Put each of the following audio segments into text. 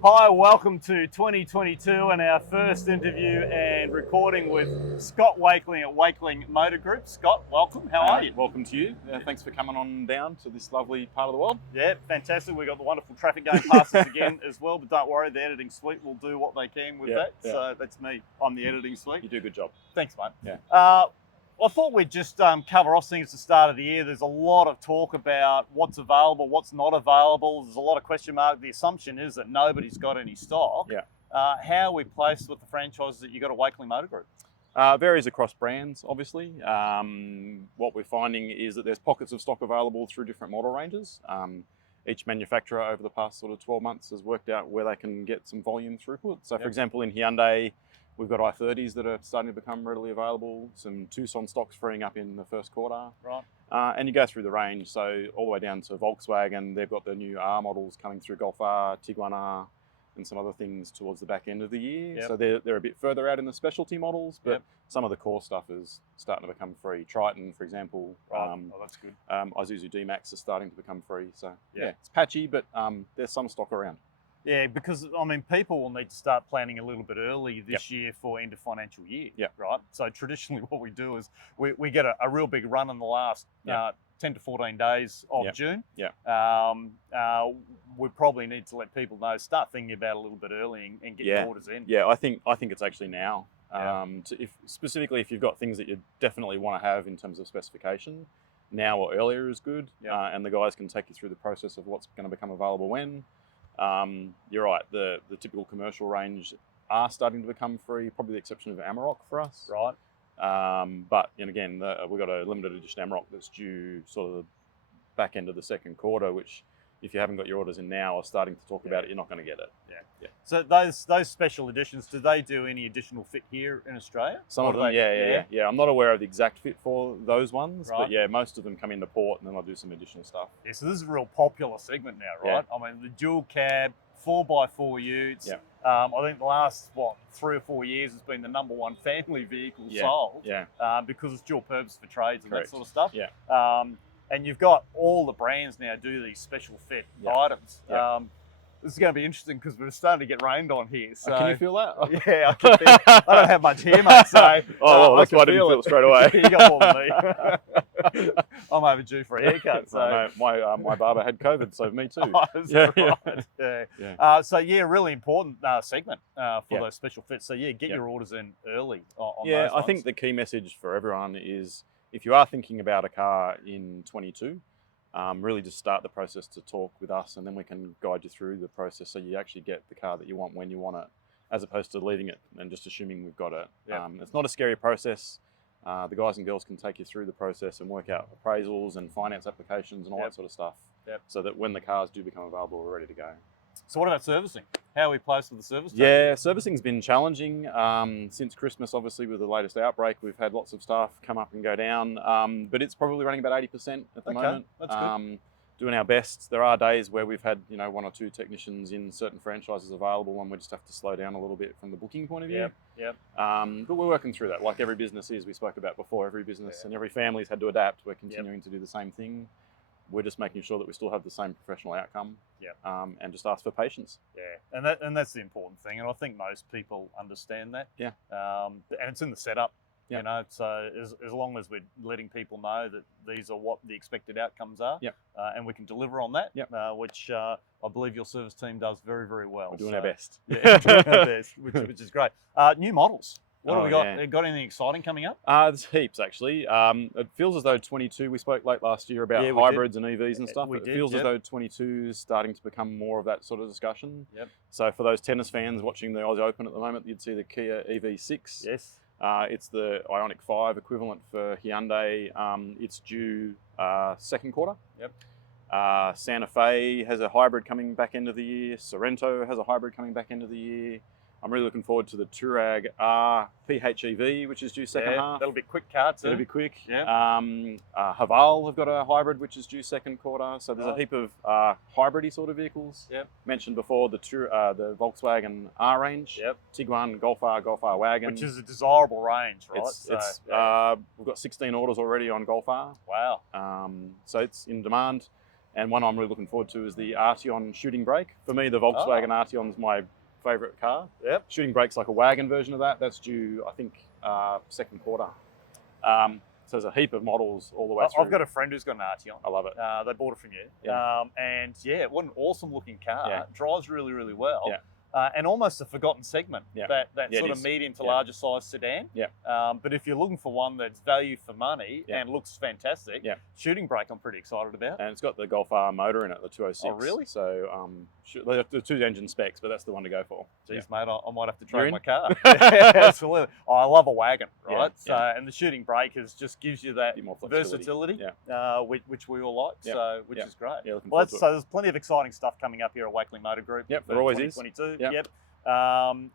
Hi, welcome to 2022 and our first interview and recording with Scott Wakeling at Wakeling Motor Group. Scott, welcome. How are you? Welcome to you. Thanks for coming on down to this lovely part of the world. Yeah, fantastic. We've got the wonderful traffic going past us again as well, but don't worry, the editing suite will do what they can with that. Yeah. So that's me. I'm the editing suite. You do a good job. Thanks, mate. Yeah. I thought we'd just cover off things at the start of the year. There's a lot of talk about what's available, what's not available. There's a lot of question mark. The assumption is that nobody's got any stock. Yeah. How are we placed with the franchises that you got at Wakeling Motor Group? Varies across brands, obviously. What we're finding is that there's pockets of stock available through different model ranges. Each manufacturer over the past sort of 12 months has worked out where they can get some volume throughput. So, for example, in Hyundai, we've got i30s that are starting to become readily available, some Tucson stocks freeing up in the first quarter. Right. And you go through the range, so all the way down to Volkswagen, they've got the new R models coming through, Golf R, Tiguan R, and some other things towards the back end of the year. Yep. So they're a bit further out in the specialty models, but some of the core stuff is starting to become free. Triton, for example. Right. That's good. Isuzu D-Max is starting to become free. So yeah, it's patchy, but there's some stock around. Yeah, because I mean, people will need to start planning a little bit early this year for end of financial year. Yeah. Right. So traditionally, what we do is we get a real big run in the last 10 to 14 days of June. Yeah. We probably need to let people know, start thinking about it a little bit early and get your orders in. Yeah, I think it's actually now. Specifically, if you've got things that you definitely want to have in terms of specification, now or earlier is good. And the guys can take you through the process of what's going to become available when. You're right, the typical commercial range are starting to become free, probably the exception of Amarok for us. Right. But again, we've got a limited edition Amarok that's due sort of the back end of the second quarter, which if you haven't got your orders in now or starting to talk about it, you're not going to get it. Yeah. So those special editions, do they do any additional fit here in Australia? Some of them, yeah. I'm not aware of the exact fit for those ones, but yeah, most of them come into port and then I'll do some additional stuff. Yeah, so this is a real popular segment now, right? I mean, the dual cab, 4x4 utes. Yeah. I think the last, 3 or 4 years has been the number one family vehicle sold. Yeah. Because it's dual purpose for trades and Correct. that sort of stuff. Yeah. And you've got all the brands now do these special fit items. Yeah. This is going to be interesting because we're starting to get rained on here. So can you feel that? Yeah, I can feel it. I don't have much hair, mate. So that's why I didn't feel it straight away. You got more than me. I'm overdue for a haircut. So my barber had COVID, so me too. So really important segment for those special fits. So get your orders in early on those I think the key message for everyone is if you are thinking about a car in 22, really just start the process to talk with us and then we can guide you through the process so you actually get the car that you want when you want it, as opposed to leaving it and just assuming we've got it. It's not a scary process. The guys and girls can take you through the process and work out appraisals and finance applications and all that sort of stuff so that when the cars do become available, we're ready to go. So what about servicing? How are we placed with the service team? Yeah, servicing's been challenging since Christmas. Obviously, with the latest outbreak, we've had lots of staff come up and go down, but it's probably running about 80% at the moment. That's good. Doing our best. There are days where we've had 1 or 2 technicians in certain franchises available, and we just have to slow down a little bit from the booking point of view. But we're working through that, like every business is. We spoke about before. Every business and every family's had to adapt. We're continuing to do the same thing. We're just making sure that we still have the same professional outcome, and just ask for patience. Yeah, and that's the important thing, and I think most people understand that. Yeah. And it's in the setup, so as long as we're letting people know that these are what the expected outcomes are, and we can deliver on that, which I believe your service team does very, very well. We're doing our best. Yeah, doing our best, which is great. New models. What have we got? Yeah. Got anything exciting coming up? There's heaps, actually. It feels as though 22, we spoke late last year about hybrids and EVs and stuff. It feels as though 22 is starting to become more of that sort of discussion. So for those tennis fans watching the Aussie Open at the moment, you'd see the Kia EV6. Yes. It's the Ioniq 5 equivalent for Hyundai. It's due second quarter. Santa Fe has a hybrid coming back end of the year. Sorento has a hybrid coming back end of the year. I'm really looking forward to the Touareg R PHEV, which is due second half. That'll be a quick car too. It'll be quick. Haval have got a hybrid, which is due second quarter. So there's a heap of hybridy sort of vehicles. Mentioned before the Volkswagen R range. Tiguan, Golf R Wagon. Which is a desirable range, right? We've got 16 orders already on Golf R. Wow. So it's in demand. And one I'm really looking forward to is the Arteon shooting brake. For me, the Volkswagen Arteon's my favourite car. Yep. Shooting brake's like a wagon version of that. That's due, I think, second quarter. So there's a heap of models all the way through. I've got a friend who's got an Arteon. I love it. They bought it from you. Yeah. And yeah, what an awesome looking car. Yeah. Drives really, really well. Yeah. And almost a forgotten segment, that Yeah, sort it of is. medium to Yeah. larger size sedan. Yeah. But if you're looking for one that's value for money Yeah. and looks fantastic, Yeah. shooting brake I'm pretty excited about. And it's got the Golf R motor in it, the 206. Oh, really? So the 2 engine specs, but that's the one to go for. Jeez, mate, I might have to You're trade in? my car. Yeah, absolutely. Oh, I love a wagon, Yeah, right? So, yeah. and the shooting brake just gives you that Bit more flexibility. versatility, which we all like. Yeah. So, which Yeah. is great. Yeah, looking Well, forward to it. so there's plenty of exciting stuff coming up here at Wackley Motor Group. Yep, for there always is. 2022. Yep. Yep.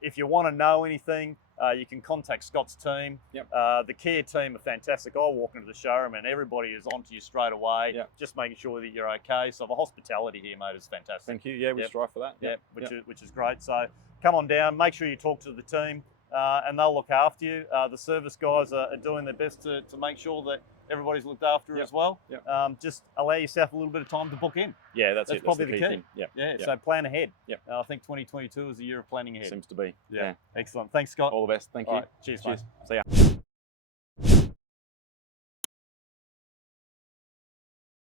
If you want to know anything, you can contact Scott's team. Yep. The Kia team are fantastic. I walk into the showroom and everybody is onto you straight away, Yep. just making sure that you're okay. So the hospitality here, mate, is fantastic. Thank you. Yeah, we Yep. strive for that. Yeah, which is great. So come on down, make sure you talk to the team, and they'll look after you. The service guys are doing their best to make sure that everybody's looked after Yep. as well. Yep. Just allow yourself a little bit of time to book in. Yeah, that's That's it. probably the the key key. thing. Yeah. Yeah, Yep. so plan ahead. Yep. I think 2022 is a year of planning ahead. Seems to be. Yeah. Excellent. Thanks, Scott. All the best. Thank you. All right, cheers, mate. See ya.